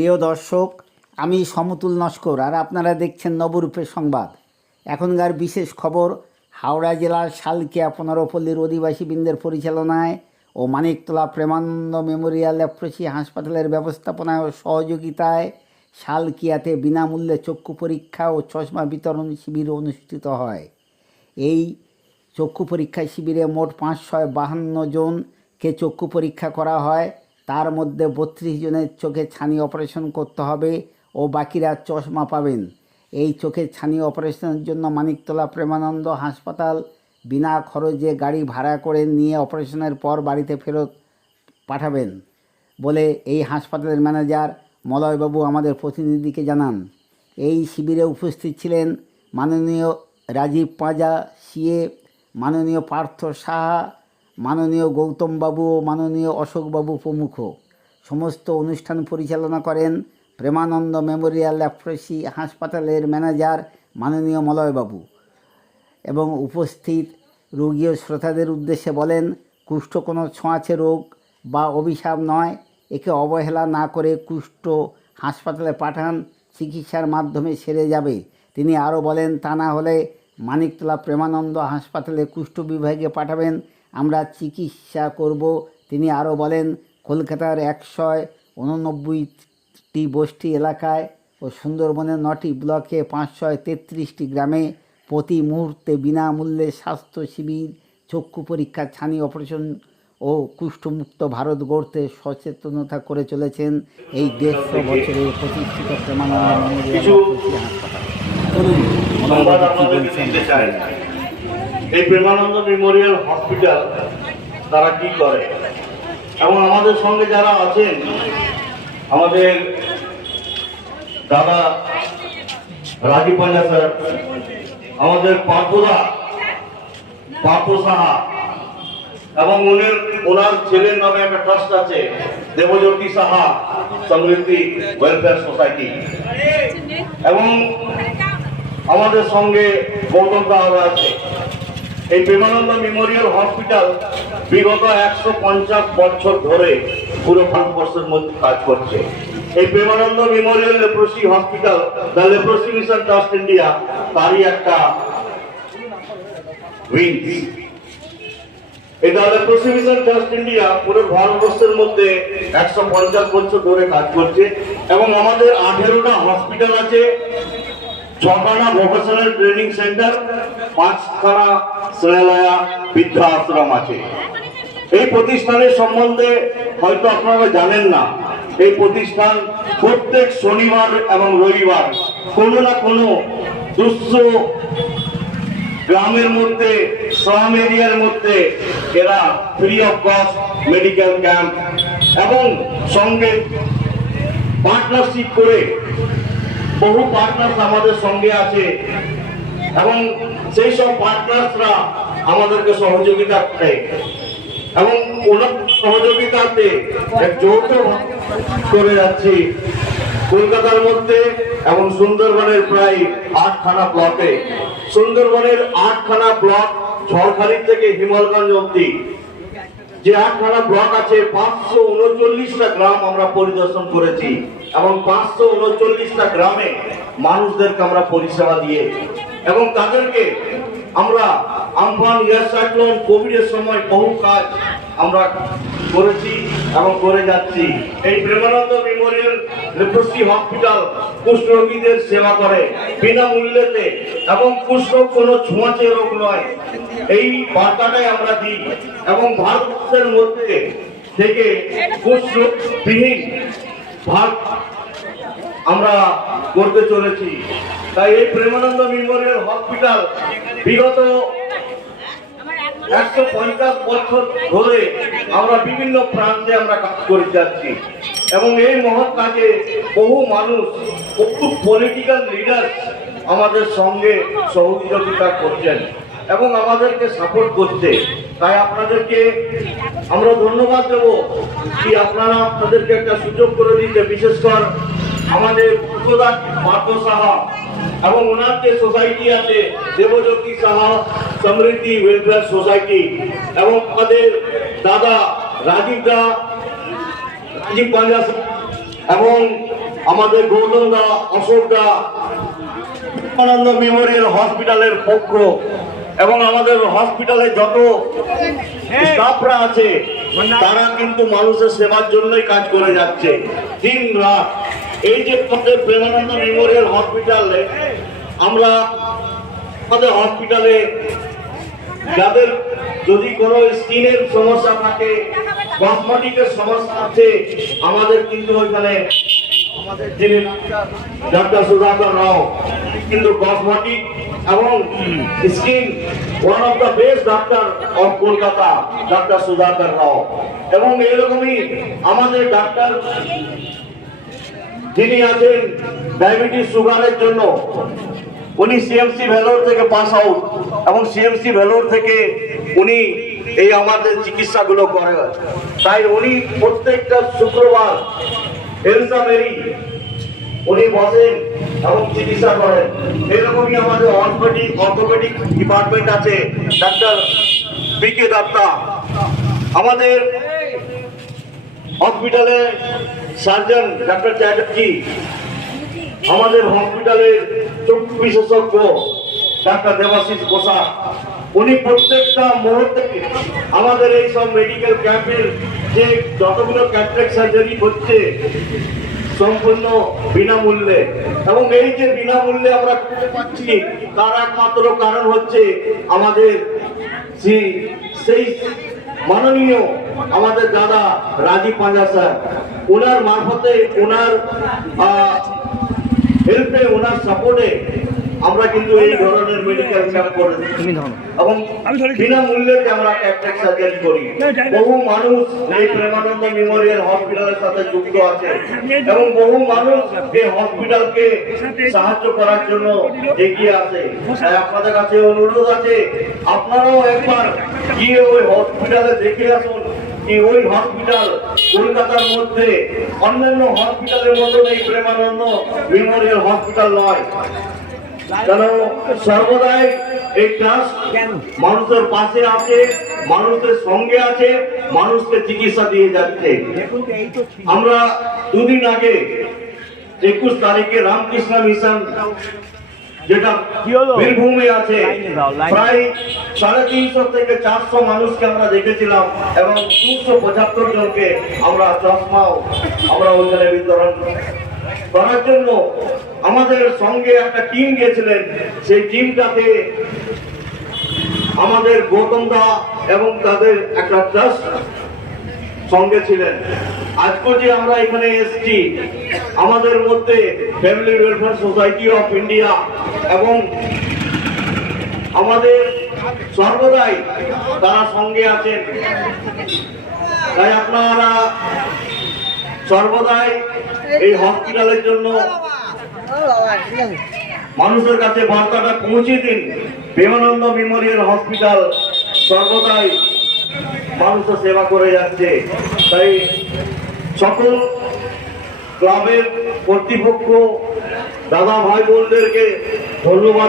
প্রিয় দর্শক, আমি সমতুল নস্কর আর আপনারা দেখছেন নবরূপের সংবাদ। এখনকার বিশেষ খবর, হাওড়া জেলার শালকিয়া 15 পল্লীর অধিবাসীবৃন্দের পরিচালনায় ও মানিকতলা প্রেমানন্দ মেমোরিয়াল লেপ্রসি হাসপাতালের ব্যবস্থাপনায় ও সহযোগিতায় শালকিয়াতে বিনামূল্যে চক্ষু পরীক্ষা ও চশমা বিতরণ শিবির অনুষ্ঠিত হয়। এই চক্ষু পরীক্ষা শিবিরে মোট 552 জনকে চক্ষু পরীক্ষা করা হয়। তার মধ্যে 32 জনের চোখের ছানি অপারেশন করতে হবে ও বাকিরা চশমা পাবেন। এই চোখের ছানি অপারেশনের জন্য মানিকতলা প্রেমানন্দ হাসপাতাল বিনা খরচে গাড়ি ভাড়া করে নিয়ে অপারেশনের পর বাড়িতে ফেরত পাঠাবেন বলে এই হাসপাতালের ম্যানেজার মলয়বাবু আমাদের প্রতিনিধিকে জানান। এই শিবিরে উপস্থিত ছিলেন মাননীয় রাজীব পাঁজা সিএ, মাননীয় পার্থ সাহা, মাননীয় গৌতমবাবু ও মাননীয় অশোকবাবু প্রমুখ। সমস্ত অনুষ্ঠান পরিচালনা করেন প্রেমানন্দ মেমোরিয়াল লেপ্রসি হাসপাতালের ম্যানেজার মাননীয় মলয়বাবু এবং উপস্থিত রোগী ও শ্রোতাদের উদ্দেশ্যে বলেন, কুষ্ঠ কোনো ছোঁয়াচে রোগ বা অভিশাপ নয়। একে অবহেলা না করে কুষ্ঠ হাসপাতালে পাঠান, চিকিৎসার মাধ্যমে সেরে যাবে। তিনি আরও বলেন, তা না হলে মানিকতলা প্রেমানন্দ হাসপাতালে কুষ্ঠ বিভাগে পাঠাবেন, আমরা চিকিৎসা করব। তিনি আরও বলেন, কলকাতার 189টি বস্তি এলাকায় ও সুন্দরবনের 9টি ব্লকে 533টি গ্রামে প্রতি মুহূর্তে বিনামূল্যে স্বাস্থ্য শিবির, চক্ষু পরীক্ষা, ছানি অপারেশন ও কুষ্ঠমুক্ত ভারত গড়তে সচেতনতা করে চলেছেন এই 150 বছরে প্রতিষ্ঠিত প্রেমানন্দ মেমোরিয়াল হাসপাতাল। এই প্রেমানন্দ মেমোরিয়াল হসপিটাল তারা কি করে এবং আমাদের সঙ্গে যারা আছেন, আমাদের দাদা রাজীব পাঞ্জা স্যার, আমাদের পার্থ সাহা এবং ওনার ছেলের নামে একটা ট্রাস্ট আছে, দেবজ্যোতি সাহা সমৃদ্ধি ওয়েলফেয়ার সোসাইটি, এবং আমাদের সঙ্গে গৌতম সাহা আছে। এই প্রেমানন্দ মেমোরিয়াল হসপিটাল বিগত 150 বছর ধরে পুরো ভারতবর্ষের মধ্যে কাজ করছে। এই Premananda Memorial leprosy hospital, the leprosy mission trust India, তারই একটা উইং। এই the leprosy mission trust India পুরো ভারতবর্ষের মধ্যে 150 বছর ধরে কাজ করছে এবং আমাদের 18টা হসপিটাল আছে, 6খানা ভোকেশনাল ট্রেনিং সেন্টার, 5খানা স্নেহালয়া বৃদ্ধা আশ্রম আছে। এই প্রতিষ্ঠানের সম্বন্ধে হয়তো আপনারা জানেন না। এই প্রতিষ্ঠান প্রত্যেক শনিবার এবং রবিবার কোনো না কোনো দুঃস্থ গ্রামের মধ্যে, স্লাম এরিয়ার মধ্যে এরা free of cost medical camp এবং সঙ্গে পার্টনারশিপ করে, বহু পার্টনার্স আমাদের সঙ্গে আছে এবং সেই সব পার্টনার্সরা আমাদেরকে সহযোগিতা করে এবং ওনার সহযোগিতাতে যৌথ করে যাচ্ছি কলকাতার মধ্যে এবং সুন্দরবনের প্রায় 8খানা ব্লকে। সুন্দরবনের 8খানা ব্লক, ঝড়খালি থেকে হিমলগঞ্জ অব্দি যে 8খানা ব্লক আছে, 539টা গ্রাম আমরা পরিদর্শন করেছি এবং 539টা গ্রামে মানুষদেরকে আমরা পরিষেবা দিয়ে এবং তাদেরকে আমরা আমফান, ইয়ার সাইক্লোন, কোভিডের সময় বহু কাজ আমরা করেছি এবং করে যাচ্ছি। এই প্রেমানন্দ মেমোরিয়াল লেপ্রসি হসপিটাল কুষ্ঠ রোগীদের সেবা করে বিনামূল্যেতে এবং কুষ্ঠ কোনো ছোঁয়াচে রোগ নয়, এই বার্তাটাই আমরা দিই এবং ভারতবর্ষের মধ্যে থেকে কুষ্ঠবিহীন ভাগ আমরা করতে চলেছি। তাই এই প্রেমানন্দ মেমোরিয়াল হসপিটাল বিগত 150 বছর ধরে আমরা বিভিন্ন প্রান্তে আমরা কাজ করে যাচ্ছি এবং এই মহৎ কাজে বহু মানুষ, বহু পলিটিক্যাল লিডার আমাদের সঙ্গে সহযোগিতা করছেন এবং আমাদেরকে সাপোর্ট করছে। তাই আপনাদেরকে আমরা ধন্যবাদ দেব কি আপনারা আপনাদেরকে একটা সুযোগ করে দিতে, বিশেষ করে আমাদের পার্থ সাহা এবং ওনার যে সোসাইটি আছে দেবজ্যোতি সাহা সমৃদ্ধি ওয়েলফেয়ার সোসাইটি এবং আমাদের দাদা রাজীব পাঞ্জা এবং আমাদের গৌতম দা, অশোক দা, আনন্দ মেমোরিয়াল হসপিটালের পক্ষ এবং আমাদের হসপিটালে যত স্টাফরা আছে তারা কিন্তু মানুষের সেবার জন্যই কাজ করে যাচ্ছে দিন রাত। এই যে আমাদের প্রেমানন্দ মেমোরিয়াল হসপিটালে আমরা আমাদের হসপিটালে যাদের যদি কোনো স্কিনের সমস্যা থাকে, কসমেটিকের সমস্যা আছে, আমাদের কিন্তু ওইখানে আমাদের যিনি ডাক্তার সুধাকর রাও কিন্তু কসমেটিক এবং skin one of the best doctor of Kolkata, doctor Sudhakar Rao. এবং এরকমই আমাদের ডাক্তার যিনি আছেন ডায়াবেটিস সুগারের জন্য, উনি সিএমসি ভেলোর থেকে পাস আউট এবং সিএমসি ভেলোর থেকে উনি এই আমাদের চিকিৎসাগুলো করে। তাই উনি প্রত্যেকটা শুক্রবার এলসা মেরি উনি বসেন এবং চিকিৎসা করেন। এরকমই আমাদের অর্থোপেডিক ডিপার্টমেন্ট আছে, ডাক্তার বিকে দত্তা। আমাদের হসপিটালে সার্জন ডাক্তার চ্যাটার্জি, আমাদের হসপিটালের চক্ষু বিশেষজ্ঞ ডাক্তার দেবাশিস বসা, উনি প্রত্যেকটা মুহূর্তে আমাদের এই সব মেডিকেল ক্যাম্পের যে যতগুলো ক্যাটরাক্ট সার্জারি হচ্ছে সম্পূর্ণ বিনামূল্যে। এবং এই যে বিনামূল্যে আমরা করতে পারছি তার একমাত্র কারণ হচ্ছে আমাদের সেই মাননীয় আমাদের দাদা রাজীব পাঁজা স্যার, ওনার মারফতে, ওনার হেল্পে, ওনার সাপোর্টে আমরা কিন্তু এই ধরনের মেডিকেল ক্যাম্প করে এবং বিনামূল্যে আমরা ক্যাটরাক্ট সার্জারি করি। বহু মানুষ এই প্রেমানন্দ মেমোরিয়াল হসপিটালের সাথে যুক্ত আছে এবং বহু মানুষ এই হসপিটালকে সাহায্য করার জন্য এগিয়ে আসে। তাই আপনাদের কাছে অনুরোধ আছে, আপনারাও একবার গিয়ে ওই হসপিটালে দেখে আসুন যে ওই হসপিটাল কলকাতার মধ্যে অন্যান্য হসপিটালের মতন এই প্রেমানন্দ মেমোরিয়াল হসপিটাল নয়। কেন সর্বদাই এই ট্রাস্ট মানুষের পাশে আছে, মানুষের সঙ্গে আছে, মানুষকে চিকিৎসা দিয়ে যাচ্ছে। আমরা দুদিন আগে 21 তারিখে রামকৃষ্ণ মিশন যেটা বীরভূমে আছে, প্রায় 350 থেকে 400 মানুষকে আমরা দেখেছিলাম এবং 275 জনকে আমরা চশমাও আমরা ওখানে বিতরণ করার জন্য আমাদের সঙ্গে একটা টিম গিয়েছিলেন। সেই টিমটাতে আমাদের গৌতম দা এবং তাদের একটা ট্রাস্ট সঙ্গে ছিলেন। আজকে যে আমরা এখানে এসেছি, আমাদের মধ্যে family welfare society of India এবং আমাদের সর্বদাই তারা সঙ্গে আছেন। তাই আপনারা সর্বদাই এই হসপিটালের জন্য মানুষের কাছে বার্তাটা পৌঁছে দিন। প্রেমানন্দ মেমোরিয়াল হসপিটাল সর্বদাই মানুষের সেবা করে যাচ্ছে। তাই সকল ক্লাবের কর্তৃপক্ষ, দাদা ভাই বোনদেরকে ধন্যবাদ।